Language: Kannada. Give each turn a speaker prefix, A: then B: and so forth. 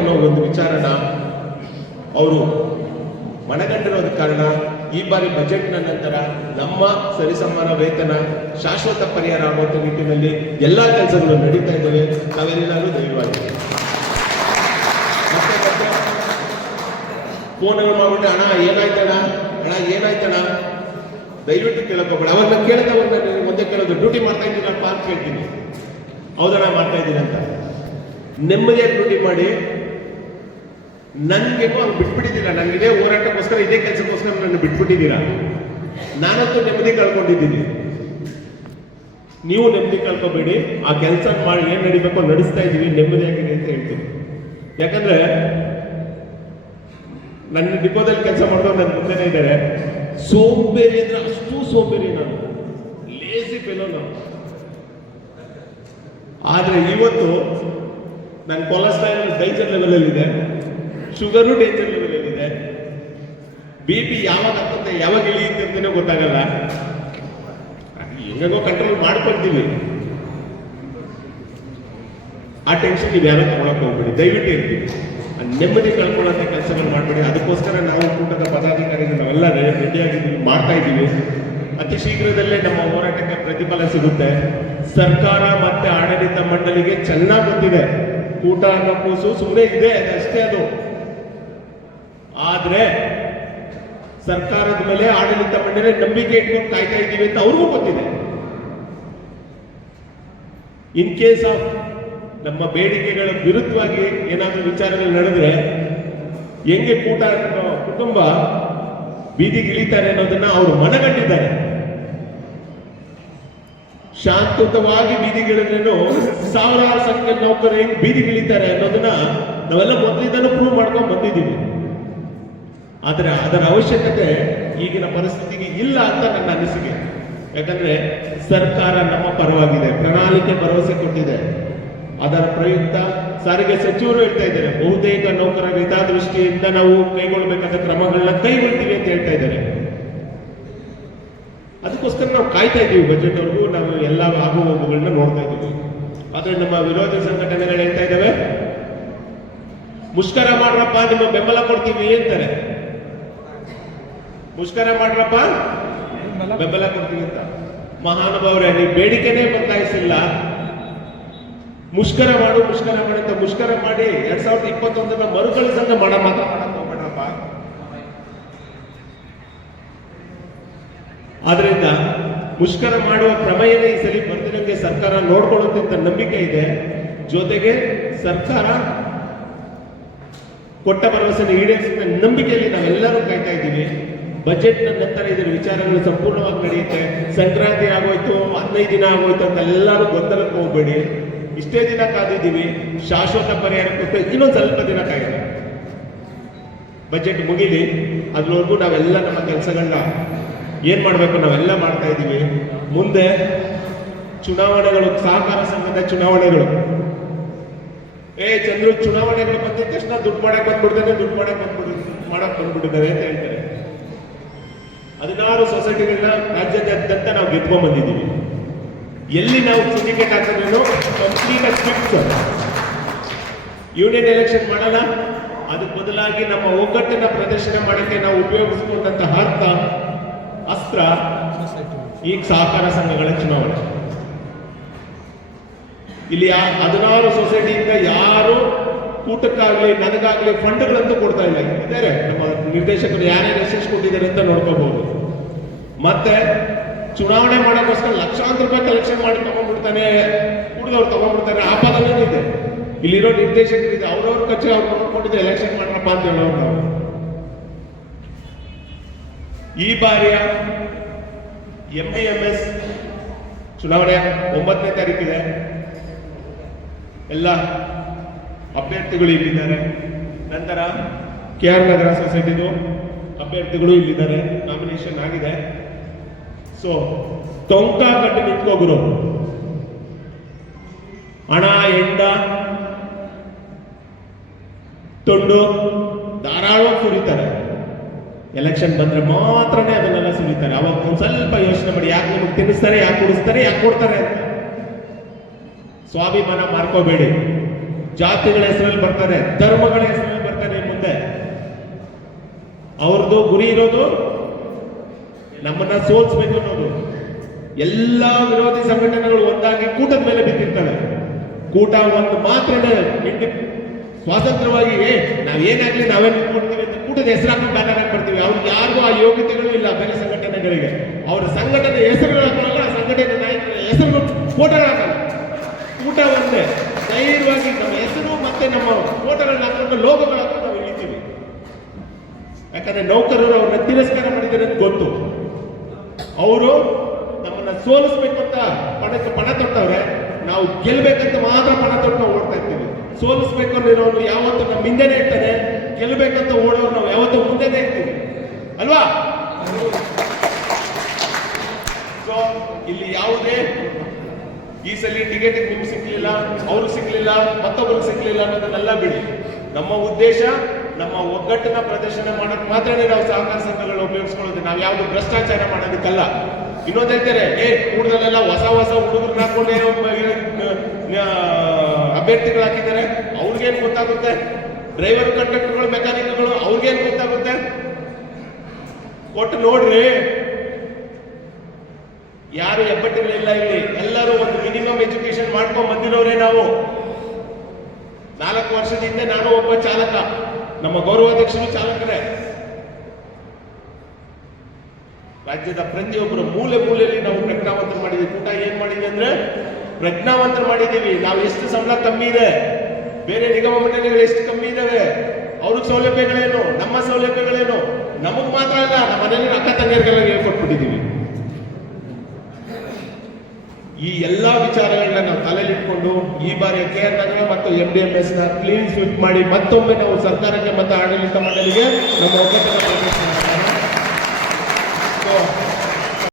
A: ಅನ್ನೋ ಒಂದು ವಿಚಾರನ ಅವರು ಮನಗಂಡಿರೋದ ಕಾರಣ ಈ ಬಾರಿ ಬಜೆಟ್ನ ನಂತರ ನಮ್ಮ ಸರಿಸಮಾನ ವೇತನ ಶಾಶ್ವತ ಪರಿಹಾರ ಆಗುವಂಥ ನಿಟ್ಟಿನಲ್ಲಿ ಎಲ್ಲ ಕೆಲಸಗಳು ನಡೀತಾ ಇದ್ದಾವೆ. ನಾವೆಲ್ಲರೂ ದಯವಾಗಿ ಫೋನ್ಗಳು ಮಾಡ್ಬಿಟ್ಟು, ಅಣ್ಣ, ಏನಾಯ್ತಣ್ಣ? ಅಣ್ಣ, ಏನಾಯ್ತಣ್ಣ? ದಯವಿಟ್ಟು ಕೇಳಕೋಬೇಡ ಅವಾಗ ನಾನು ಕೇಳಿದ ಅವಾಗ ಮುಂದೆ ಕೇಳೋದು, ಡ್ಯೂಟಿ ಮಾಡ್ತಾ ಇದ್ದೀನಪ್ಪ ಅಂತ ಕೇಳ್ತೀನಿ. ಹೌದಣ್ಣ, ಮಾಡ್ತಾ ಇದ್ದೀನಿ ಅಂತ ನೆಮ್ಮದಿಯಾಗಿ ಡ್ಯೂಟಿ ಮಾಡಿ ನನ್ಗೇನೋ ಹಂಗೆ ಬಿಟ್ಬಿಟ್ಟಿದ್ದೀರಾ? ನಂಗೆ ಇದೇ ಹೋರಾಟಕ್ಕೋಸ್ಕರ ಇದೇ ಕೆಲಸಕ್ಕೋಸ್ಕರ ನನ್ನ ಬಿಟ್ಬಿಟ್ಟಿದ್ದೀರಾ? ನಾನಂತೂ ನೆಮ್ಮದಿ ಕಳ್ಕೊಂಡಿದ್ದೀನಿ. ನೀವು ನೆಮ್ಮದಿ ಕಳ್ಕೊಬೇಡಿ. ಆ ಕೆಲಸ ಮಾಡಿ ಏನ್ ನಡಿಬೇಕೋ ನಡೆಸ್ತಾ ಇದ್ದೀವಿ. ನೆಮ್ಮದಿಯಾಗಿದೆ ಅಂತ ಹೇಳ್ತೀನಿ. ಯಾಕಂದ್ರೆ ನನ್ನ ಡಿಪೋದಲ್ಲಿ ಕೆಲಸ ಮಾಡಿದವ್ರು ನನ್ನ ಮುಂದೆನೇ ಇದ್ದಾರೆ. ಸೋಂಬೇರಿ ಅಂದ್ರೆ ಅಷ್ಟು ಸೋಂಬೇರಿ ನಾನು. ಲೇಸಿ ಫೆಲೋ ನಾನು. ಆದ್ರೆ ಇವತ್ತು ನನ್ನ ಕೊಲೆಸ್ಟ್ರಾಲ್ ಡೈಜರ್ ಲೆವೆಲ್ ಅಲ್ಲಿ ಇದೆ. ಶುಗರು ಡೇಂಜರ್ ಇದೆ. ಬಿ ಪಿ ಯಾವಾಗ ಹತ್ತುತ್ತೆ ಯಾವಾಗ ಇಳಿಯುತ್ತೆ ಅಂತಲೇ ಗೊತ್ತಾಗಲ್ಲ. ಹೆಂಗೋ ಕಂಟ್ರೋಲ್ ಮಾಡ್ಕೊಳ್ತೀವಿ ಆ ಟೆನ್ಷನ್ ನೀವು ಯಾರು ತಗೊಳಕ್ ಹೋಗ್ಬೇಡಿ. ದಯವಿಟ್ಟು ಇರ್ತೀವಿ ನೆಮ್ಮದಿ ಕಳ್ಕೊಳ್ಳೋಂಥ ಕೆಲಸಗಳು ಮಾಡಬೇಡಿ. ಅದಕ್ಕೋಸ್ಕರ ನಾವು ಕೂಟದ ಪದಾಧಿಕಾರಿಗಳು ನಾವೆಲ್ಲ ರೆಡಿಯಾಗಿದ್ದೀವಿ ಮಾಡ್ತಾ ಇದ್ದೀವಿ. ಅತಿ ಶೀಘ್ರದಲ್ಲೇ ನಮ್ಮ ಹೋರಾಟಕ್ಕೆ ಪ್ರತಿಫಲ ಸಿಗುತ್ತೆ. ಸರ್ಕಾರ ಮತ್ತೆ ಆಡಳಿತ ಮಂಡಳಿಗೆ ಚೆನ್ನಾಗಿ ಗೊತ್ತಿದೆ. ಕೂಟ ಅನ್ನೋ ಕೂಸು ಸುಮ್ಮನೆ ಇದೆ ಅಷ್ಟೇ ಅದು. ಆದ್ರೆ ಸರ್ಕಾರದ ಮೇಲೆ ಆಡಳಿತ ಮಂಡಳಿ ನಂಬಿಕೆ ಇಟ್ಕೊಂಡು ಕಾಯ್ತಾ ಇದ್ದೀವಿ ಅಂತ ಅವ್ರಿಗೂ ಗೊತ್ತಿದೆ. ಇನ್ ಕೇಸ್ ಆಫ್ ನಮ್ಮ ಬೇಡಿಕೆಗಳ ವಿರುದ್ಧವಾಗಿ ಏನಾದರೂ ವಿಚಾರಗಳು ನಡೆದ್ರೆ ಹೆಂಗೆ ಕೂಟ ಕುಟುಂಬ ಬೀದಿಗೆ ಇಳಿತಾರೆ ಅನ್ನೋದನ್ನ ಅವರು ಮನಗಂಡಿದ್ದಾರೆ. ಶಾಂತುತವಾಗಿ ಬೀದಿಗಿಳಿದ್ರೇನು ಸಾವಿರಾರು ಸಂಖ್ಯೆ ನೌಕರು ಹೆಂಗ್ ಬೀದಿಗಿಳಿತಾರೆ ಅನ್ನೋದನ್ನ ನಾವೆಲ್ಲ ಮೊದಲಿಂದನೂ ಪ್ರೂವ್ ಮಾಡ್ಕೊಂಡು ಬಂದಿದ್ದೀವಿ. ಆದರೆ ಅದರ ಅವಶ್ಯಕತೆ ಈಗಿನ ಪರಿಸ್ಥಿತಿಗೆ ಇಲ್ಲ ಅಂತ ನನ್ನ ಅನಿಸಿಕೆ. ಯಾಕಂದ್ರೆ ಸರ್ಕಾರ ನಮ್ಮ ಪರವಾಗಿದೆ, ಪ್ರಣಾಳಿಕೆ ಭರವಸೆ ಕೊಟ್ಟಿದೆ. ಅದರ ಪ್ರಯುಕ್ತ ಸಾರಿಗೆ ಸಚಿವರು ಹೇಳ್ತಾ ಇದ್ದಾರೆ, ಬಹುತೇಕ ನೌಕರರ ಹಿತಾದೃಷ್ಟಿಯಿಂದ ನಾವು ಕೈಗೊಳ್ಳಬೇಕಾದ ಕ್ರಮಗಳನ್ನ ಕೈಗೊಳ್ತೀವಿ ಅಂತ ಹೇಳ್ತಾ ಇದ್ದಾರೆ. ಅದಕ್ಕೋಸ್ಕರ ನಾವು ಕಾಯ್ತಾ ಇದ್ದೀವಿ ಬಜೆಟ್ ನಾವು ಎಲ್ಲ ಆಗು ಹೋಗುಗಳನ್ನ ನೋಡ್ತಾ ಇದ್ದೀವಿ. ಆದ್ರೆ ನಮ್ಮ ವಿರೋಧಿ ಸಂಘಟನೆಗಳು ಹೇಳ್ತಾ ಇದ್ದಾವೆ, ಮುಷ್ಕರ ಮಾಡ್ರಪ್ಪ ನಿಮ್ಮ ಬೆಂಬಲ ಕೊಡ್ತೀವಿ ಅಂತಾರೆ. ಮುಷ್ಕರ ಮಾಡ್ರಪ್ಪ? ಬೆಂಬಲ ಕೊಡ್ತೀವಿ ಅಂತ. ಮಹಾನುಭಾವರೇ ನೀವು ಬೇಡಿಕೆನೇ ಬದಲಾಯಿಸಿಲ್ಲ. ಮುಷ್ಕರ ಮಾಡು, ಮುಷ್ಕರ ಮಾಡಿ ಅಂತ ಮುಷ್ಕರ ಮಾಡಿ ಎರಡ್ ಸಾವಿರದ ಇಪ್ಪತ್ತೊಂದರ ಮರುಕಳಿಸಂಗ ಮಾಡ ಮಾತ್ರ ಹೋಗ್ಬೇಡ್ರಪ್ಪ. ಆದ್ರಿಂದ ಮುಷ್ಕರ ಮಾಡುವ ಪ್ರಮೇಯನೇ ಈ ಸಲ ಸರ್ಕಾರ ನೋಡ್ಕೊಳ್ಳುತ್ತೆ ಅಂತ ನಂಬಿಕೆ ಇದೆ. ಜೊತೆಗೆ ಸರ್ಕಾರ ಕೊಟ್ಟ ಭರವಸೆನ ಈಡೇರಿಸಿದ ನಂಬಿಕೆಯಲ್ಲಿ ನಾವೆಲ್ಲರೂ ಕಾಯ್ತಾ ಇದ್ದೀವಿ. ಬಜೆಟ್ ನಂತರ ಇದರ ವಿಚಾರಗಳು ಸಂಪೂರ್ಣವಾಗಿ ನಡೆಯುತ್ತೆ. ಸಂಕ್ರಾಂತಿ ಆಗೋಯ್ತು, ಹದಿನೈದು ದಿನ ಆಗೋಯ್ತು ಅಂತ ಎಲ್ಲರೂ ಗೊಂದಲಕ್ಕೆ ಹೋಗ್ಬೇಡಿ. ಇಷ್ಟೇ ದಿನ ಕಾದಿದ್ದೀವಿ, ಶಾಶ್ವತ ಪರಿಹಾರಕ್ಕೋಸ್ಕರ ಇನ್ನೊಂದು ಸ್ವಲ್ಪ ದಿನ ಕಾಯಿದೆ ಬಜೆಟ್ ಮುಗಿಲಿ ಅದ್ರವರೆಗೂ ನಾವೆಲ್ಲ ನಮ್ಮ ಕೆಲಸಗಳನ್ನ ಏನ್ ಮಾಡಬೇಕು ನಾವೆಲ್ಲ ಮಾಡ್ತಾ ಇದ್ದೀವಿ. ಮುಂದೆ ಚುನಾವಣೆಗಳು, ಸಹಕಾರ ಸಂಘದ ಚುನಾವಣೆಗಳು. ಏ ಚಂದ್ರು, ಚುನಾವಣೆಗಳು ಬಂದ ತಕ್ಷಣ ದುಡ್ಡು ಮಾಡಕ್ ಬಂದ್ಬಿಡ್ತಾರೆ ದುಡ್ಡು ಮಾಡಕ್ ಬಂದ್ಬಿಡ್, ಮಾಡಕ್ ಬಂದ್ಬಿಟ್ಟಿದ್ದಾರೆ ಅಂತ ಹೇಳ್ತಾರೆ. ಹದಿನಾರು ಸೊಸೈಟಿಗಳನ್ನ ರಾಜ್ಯಾದ್ಯಂತ ನಾವು ಗೆದ್ಕೊಂಡ್ ಬಂದಿದ್ದೀವಿ. ಎಲ್ಲಿ ನಾವು ಸಿಂಡಿಕೇಟ್ ಹಾಕಿದ್ರೂ ಕಂಪ್ಲೀಟ್ ಯೂನಿಯನ್ ಎಲೆಕ್ಷನ್ ಮಾಡಲ್ಲ. ಅದಕ್ಕೆ ಬದಲಾಗಿ ನಮ್ಮ ಒಗ್ಗಟ್ಟಿನ ಪ್ರದರ್ಶನ ಮಾಡಕ್ಕೆ ನಾವು ಉಪಯೋಗಿಸಿಕೊಂಡಂತಹ ಅರ್ಥ, ಅಸ್ತ್ರ, ಈಗ ಸಹಕಾರ ಸಂಘಗಳ ಚುನಾವಣೆ. ಇಲ್ಲಿ ಹದಿನಾರು ಸೊಸೈಟಿಯಿಂದ ಯಾರು ಕೂಟಕ್ಕಾಗ್ಲಿ, ನನಗಾಗ್ಲಿ ಫಂಡ್ಗಳಂತೂ ಕೊಡ್ತಾ ಇಲ್ಲ. ಇದ್ದಾರೆ ನಮ್ಮ ನಿರ್ದೇಶಕರು ಯಾರ್ಯಾರು ಎಷ್ಟೆಷ್ಟು ಕೊಟ್ಟಿದ್ದಾರೆ ಅಂತ ನೋಡ್ಕೋಬಹುದು ಮತ್ತೆ ಚುನಾವಣೆ ಮಾಡೋಕ್ಕೋಸ್ಕರ ಲಕ್ಷಾಂತರ ರೂಪಾಯಿ ಕಲೆಕ್ಷನ್ ಮಾಡಿ ತಗೊಂಡ್ಬಿಡ್ತಾನೆ ಹುಡುಗವ್ರು ತಗೊಂಡ್ಬಿಡ್ತಾರೆ, ಆ ಪದನೂ ಇದೆ. ಇಲ್ಲಿರೋ ನಿರ್ದೇಶಕರು ಇದೆ ಅವ್ರವ್ರ ಖರ್ಚು ಅವ್ರು ನೋಡ್ಕೊಂಡಿದ್ದು ಎಲೆಕ್ಷನ್ ಮಾಡ್ರಪ್ಪ ಅಂತ ಹೇಳೋರು ನಾವು ಈ ಬಾರಿಯ ಎಂ ಬಿ ಎಂ ಎಸ್ ಚುನಾವಣೆ ಒಂಬತ್ತನೇ ತಾರೀಕಿದೆ. ಎಲ್ಲ ಅಭ್ಯರ್ಥಿಗಳು ಇಲ್ಲಿದ್ದಾರೆ. ನಂತರ ಕೆ ಆರ್ ನಗರ ಸೊಸೈಟಿದು ಅಭ್ಯರ್ಥಿಗಳು ಇಲ್ಲಿದ್ದಾರೆ ನಾಮಿನೇಷನ್ ಆಗಿದೆ. ಸೊ ಟೊಂಕ ಕಟ್ಟಿ ನಿಂತ್ಕೋಗುರು ಹಣ, ಎಂಡ, ತೊಂಡು ಧಾರಾಳವಾಗಿ ಸುರಿತಾರೆ. ಎಲೆಕ್ಷನ್ ಬಂದ್ರೆ ಮಾತ್ರನೇ ಅದನ್ನೆಲ್ಲ ಸುರಿತಾರೆ. ಅವಾಗ ಒಂದು ಸ್ವಲ್ಪ ಯೋಚನೆ ಮಾಡಿ, ಯಾಕೆ ನಿಮಗೆ ತಿನ್ನಿಸ್ತಾರೆ, ಯಾಕೆ ಕುಡಿಸ್ತಾರೆ ಯಾಕೆ ಕೊಡ್ತಾರೆ ಅಂತ. ಸ್ವಾಭಿಮಾನ ಮಾರ್ಕೋಬೇಡಿ. ಜಾತಿಗಳ ಹೆಸರಲ್ಲಿ ಬರ್ತಾರೆ, ಧರ್ಮಗಳ ಹೆಸರಲ್ಲಿ ಅವ್ರದ್ದು ಗುರಿ ಇರೋದು ನಮ್ಮನ್ನ ಸೋಲ್ಸ್ಬೇಕು ಅನ್ನೋದು. ಎಲ್ಲ ವಿರೋಧಿ ಸಂಘಟನೆಗಳು ಒಂದಾಗಿ ಕೂಟದ ಮೇಲೆ ಬಿದ್ದಿರ್ತವೆ ಕೂಟ ಒಂದು ಮಾತ್ರ ಸ್ವಾತಂತ್ರ್ಯವಾಗಿ, ಏ, ನಾವ್ ನಿಂತ್ಕೊಡ್ತೀವಿ ಅಂತ ಕೂಟದ ಹೆಸರು ಹಾಕೊಂಡು ಬ್ಯಾನರ್ ಹಾಕ್ಬಿಡ್ತೀವಿ ಅವ್ರಿಗೆ ಯಾರಿಗೂ ಆ ಯೋಗ್ಯತೆಗಳು ಇಲ್ಲ ಬೇರೆ ಸಂಘಟನೆಗಳಿಗೆ. ಅವ್ರ ಸಂಘಟನೆ ಹೆಸರುಗಳು ಹಾಕಲ್ಲ ಸಂಘಟನೆ ನಾಯಕರ ಹೆಸರು ಫೋಟೋಗಳು ಹಾಕಲ್ಲ. ಕೂಟ ಒಂದೇ. ಧೈರ್ಯವಾಗಿ ನಮ್ಮ ಹೆಸರು ಮತ್ತೆ ನಮ್ಮ ಫೋಟೋಗಳನ್ನ ಹಾಕೊಂಡು ಲೋಗೋಗಳು ಯಾಕಂದ್ರೆ ನೌಕರರು ಅವ್ರನ್ನ ತಿರಸ್ಕಾರ ಮಾಡಿದ್ದಾರೆ ಅಂತ ಗೊತ್ತು. ಅವರು ನಮ್ಮನ್ನ ಸೋಲಿಸ್ಬೇಕು ಅಂತ ಪಣಕ್ಕೆ ಪಣ ತೊಟ್ಟವ್ರೆ, ನಾವು ಗೆಲ್ಬೇಕಂತ ಮಾತ್ರ ಪಣ ತೊಟ್ಟು ನಾವು ಓಡ್ತಾ ಇರ್ತೀವಿ. ಸೋಲಿಸ್ಬೇಕು ಅನ್ನೋರು ಯಾವತ್ತು ನಮ್ಮ ಹಿಂದೆನೆ ಇರ್ತಾರೆ, ಗೆಲ್ಬೇಕಂತ ಓಡೋರು ನಾವು ಯಾವತ್ತೂ ಮುಂದೆನೆ ಇರ್ತೀವಿ. ಅಲ್ವಾ? ಸೊ ಇಲ್ಲಿ ಯಾವುದೇ ಈ ಸಲ ಟಿಕೆಟ್ ನಿಮ್ಗೆ ಸಿಗ್ಲಿಲ್ಲ ಅವ್ರಿಗೆ ಸಿಗ್ಲಿಲ್ಲ ಮತ್ತೊಬ್ಬರಿಗೆ ಸಿಗ್ಲಿಲ್ಲ ಅನ್ನೋದನ್ನೆಲ್ಲ ಬಿಡಿ. ನಮ್ಮ ಉದ್ದೇಶ ನಮ್ಮ ಒಗ್ಗಟ್ಟಿನ ಪ್ರದರ್ಶನ ಮಾಡೋಕ್ಕೆ ಮಾತ್ರನೇ ನಾವು ಸಹಕಾರ ಸಂಘಗಳನ್ನ ಉಪಯೋಗಿಸ್ಕೊಳ್ಳೋದು. ನಾವು ಯಾವುದು ಭ್ರಷ್ಟಾಚಾರ ಮಾಡೋದಕ್ಕಲ್ಲ. ಇನ್ನೊಂದು ಹೇಳ್ತಾರೆ, ಏ, ಕೂಡದಲ್ಲೆಲ್ಲ ಹೊಸ ಹೊಸ ಹುಡುಗರನ್ನ ಹಾಕೊಂಡು ಏನೋ ಅಭ್ಯರ್ಥಿಗಳು ಹಾಕಿದ್ದಾರೆ. ಅವ್ರಿಗೇನು ಗೊತ್ತಾಗುತ್ತೆ? ಡ್ರೈವರ್ ಕಂಡಕ್ಟರ್ಗಳು, ಮೆಕ್ಯಾನಿಕ್ಗಳು, ಅವ್ರಿಗೇನು ಗೊತ್ತಾಗುತ್ತೆ? ಕೊಟ್ಟು ನೋಡ್ರಿ. ಯಾರು ಹೆಬ್ಬಟ್ಟಿಗಳಿಲ್ಲ ಇಲ್ಲಿ. ಎಲ್ಲರೂ ಒಂದು ಮಿನಿಮಮ್ ಎಜುಕೇಶನ್ ಮಾಡ್ಕೊಂಡ್ ಬಂದಿರೋರೇ ನಾವು. ನಾಲ್ಕು ವರ್ಷದಿಂದ ನಾನು ಒಬ್ಬ ಚಾಲಕ. ನಮ್ಮ ಗೌರವಾಧ್ಯಕ್ಷರು ಚಾಲಕರೇ, ರಾಜ್ಯದ ಪ್ರತಿಯೊಬ್ಬರು ಮೂಲೆ ಮೂಲೆಯಲ್ಲಿ ನಾವು ಪ್ರಜ್ಞಾವಂತರು ಮಾಡಿದ್ದೀವಿ. ಕೂಟ ಏನ್ ಮಾಡಿದ್ವಿ ಅಂದ್ರೆ, ಪ್ರಜ್ಞಾವಂತರು ಮಾಡಿದ್ದೀವಿ. ನಾವು ಎಷ್ಟು ಸಂಬಳ ಕಮ್ಮಿ ಇದೆ. ಬೇರೆ ನಿಗಮ ಮಂಡಳಿಗಳು ಎಷ್ಟು ಕಮ್ಮಿ ಇದಾವೆ. ಅವ್ರ ಸೌಲಭ್ಯಗಳೇನು? ನಮ್ಮ ಸೌಲಭ್ಯಗಳೇನು? ನಮಗ್ ಮಾತ್ರ ಅಲ್ಲ, ನಮ್ಮ ಮನೆಯಲ್ಲಿ ಅಕ್ಕ ತಂಗಿಯರಿಗೆಲ್ಲ ಹೇಳ್ಕೊಟ್ಬಿಟ್ಟಿದೀವಿ ಈ ಎಲ್ಲ ವಿಚಾರಗಳನ್ನ ನಾವು ತಲೆಯಲ್ಲಿಟ್ಕೊಂಡು ಈ ಬಾರಿ ಕೆ ಆರ್ ನಗರ ಮತ್ತು ಎಂ ಡಿ ಎಂ ಎಸ್ನ ಕ್ಲೀನ್ ಸ್ವೀಪ್ ಮಾಡಿ ಮತ್ತೊಮ್ಮೆ ನಾವು ಸರ್ಕಾರಕ್ಕೆ ಮತ್ತು ಆಡಳಿತ ಮಂಡಳಿಗೆ ನಮ್ಮ ಪ್ರದರ್ಶನ